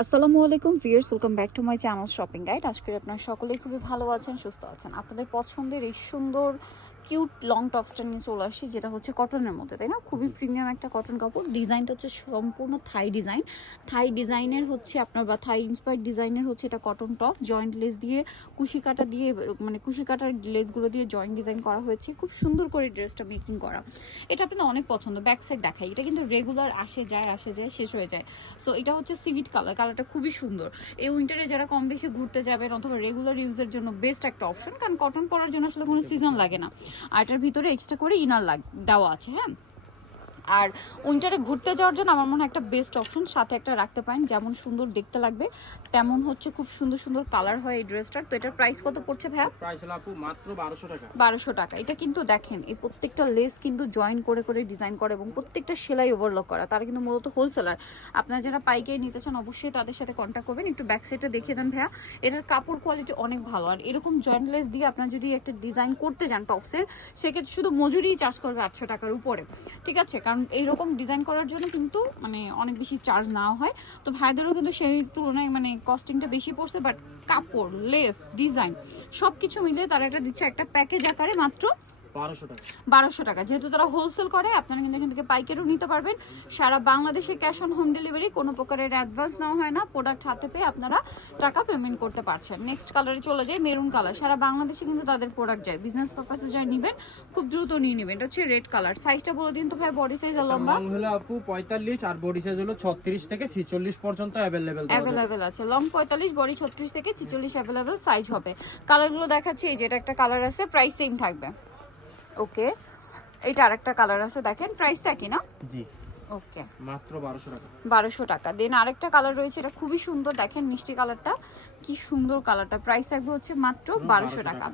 আসসালামু আলাইকুম viewers welcome back to my channel shopping guide. আজকে আপনারা সকলেই খুবই ভালো আছেন সুস্থ আছেন। আপনাদের পছন্দের এই সুন্দর কিউট লং টপসটা নিয়ে চলে আসি যেটা হচ্ছে কটনের মধ্যে তাই না? খুবই প্রিমিয়াম একটা কটন কাপড়। ডিজাইনটা হচ্ছে সম্পূর্ণ থাই ডিজাইন। থাই ডিজাইনের হচ্ছে আপনার বা থাই ইন্সপায়ার্ড ডিজাইনের হচ্ছে এটা কটন টপস জয়েন্ট লেস দিয়ে কুশি কাটা দিয়ে মানে কুশি কাটার লেসগুলো দিয়ে জয়েন্ট ডিজাইন করা হয়েছে। খুব সুন্দর করে ড্রেসটা মেকিং করা। এটা আপনাদের অনেক পছন্দ ব্যাক সাইড দেখাই। এটা কিন্তু রেগুলার আসে যায় আসে যায় শেষ হয়ে যায়। সো এটা হচ্ছে সিভিট কালার। কালারটা খুবই সুন্দর। এই উইন্টারে যারা কম বেশি ঘুরতে যাবেন অথবা রেগুলার ইউজের জন্য বেস্ট একটা অপশন কারণ কটন পরার জন্য আসলে কোনো সিজন লাগে না। আর এটার ভিতরে এক্সট্রা করে ইনার লাগ দেওয়া আছে হ্যাঁ? আর উইন্টারে ঘুরতে যাওয়ার জন্য আমার মনে হয় একটা বেস্ট অপশন সাথে একটা রাখতে পারেন। যেমন সুন্দর দেখতে লাগবে তেমন হচ্ছে খুব সুন্দর সুন্দর কালার হয় এই ড্রেসটার তো এটার প্রাইস কত পড়ছে ভাইয়া? প্রাইস হলো আপু মাত্র বারোশো টাকা। বারোশো টাকা। এটা কিন্তু দেখেন এই প্রত্যেকটা লেস কিন্তু জয়েন করে করে ডিজাইন করে এবং প্রত্যেকটা সেলাই ওভারলক করা। তারা কিন্তু মূলত হোলসেলার আপনারা যারা পাইকারি নিতে চান অবশ্যই তাদের সাথে কন্ট্যাক্ট করবেন। একটু ব্যাক সাইডে দেখিয়ে দেন ভাইয়া। এটার কাপড় কোয়ালিটি অনেক ভালো। আর এরকম জয়েন্ট লেস দিয়ে আপনারা যদি একটা ডিজাইন করতে যান টপসের সেক্ষেত্রে শুধু মজুরিই চার্জ করবে আটশো টাকার উপরে। ঠিক আছে? কারণ এইরকম ডিজাইন করার জন্য কিন্তু মানে অনেক বেশি চার্জ নেওয়া হয়। তো ভাইদেরও কিন্তু সেই তুলনায় মানে কস্টিংটা বেশি পড়ছে বাট কাপড় লেস ডিজাইন সব কিছু মিলে তারা এটা দিচ্ছে একটা প্যাকেজ আকারে মাত্র বারোশো টাকা। যেহেতু তারা হোলসেল করে আপনারা কিন্তু এখান থেকে পাইকারিও নিতে পারবেন। সারা বাংলাদেশে ক্যাশ অন হোম ডেলিভারি কোনো প্রকারের অ্যাডভান্স নেওয়া হয় না। প্রোডাক্ট হাতে পেয়ে আপনারা টাকা পেমেন্ট করতে পারছেন। নেক্সট কালারে চলে যায় মেরুন কালার সারা বাংলাদেশে কিন্তু তাদের প্রোডাক্ট যায়। বিজনেস পারপাসে যাই নেবেন খুব দ্রুত নিয়ে নেবেন। এটা হচ্ছে রেড কালার সাইজটা বলে দিন তো ভাই বডি সাইজ আর লম্বা। লং হলো আপু পঁয়তাল্লিশ আর বডি সাইজ হলো ছত্রিশ থেকে ছিচল্লিশ পর্যন্ত অ্যাভেলেবেল অ্যাভেলেবেল আছে। লং পঁয়তাল্লিশ বডি ছত্রিশ থেকে ছিচল্লিশ অ্যাভেলেবেল সাইজ হবে। কালারগুলো দেখাচ্ছি এই যে এটা একটা কালার আছে প্রাইস সেম থাকবে। ওকে এটা আরেকটা কালার আছে। দেখেন প্রাইসটা কি না? জি। ওকে মাত্র বারোশো টাকা। বারোশো টাকা। দেন আরেকটা কালার রয়েছে এটা খুবই সুন্দর দেখেন মিষ্টি কালারটা কি সুন্দর কালারটা প্রাইস থাকবে হচ্ছে মাত্র বারোশো টাকা।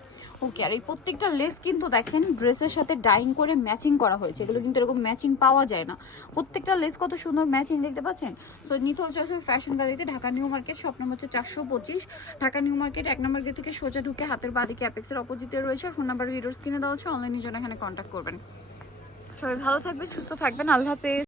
ওকে আর এই প্রত্যেকটা লেস কিন্তু দেখেন ড্রেসের সাথে ডাইং করে ম্যাচিং করা হয়েছে। এগুলো কিন্তু এরকম ম্যাচিং পাওয়া যায় না। প্রত্যেকটা লেস কত সুন্দর ম্যাচিং দেখতে পাচ্ছেন? সো নিতে হচ্ছে ফ্যাশন গ্যালারিতে Dhaka new market shop number হচ্ছে চারশো পঁচিশ। ঢাকা নিউ মার্কেট এক নম্বর গেট থেকে সোজা ঢুকে হাতের বাদিকে অ্যাপেক্সের অপোজিটে রয়েছে। ফোন নাম্বার ভিডিওস কিনে দেওয়া হচ্ছে অনলাইনের জন্য এখানে কন্ট্যাক্ট করবেন। সবাই ভালো থাকবেন সুস্থ থাকবেন। আল্লাহ হাফেজ।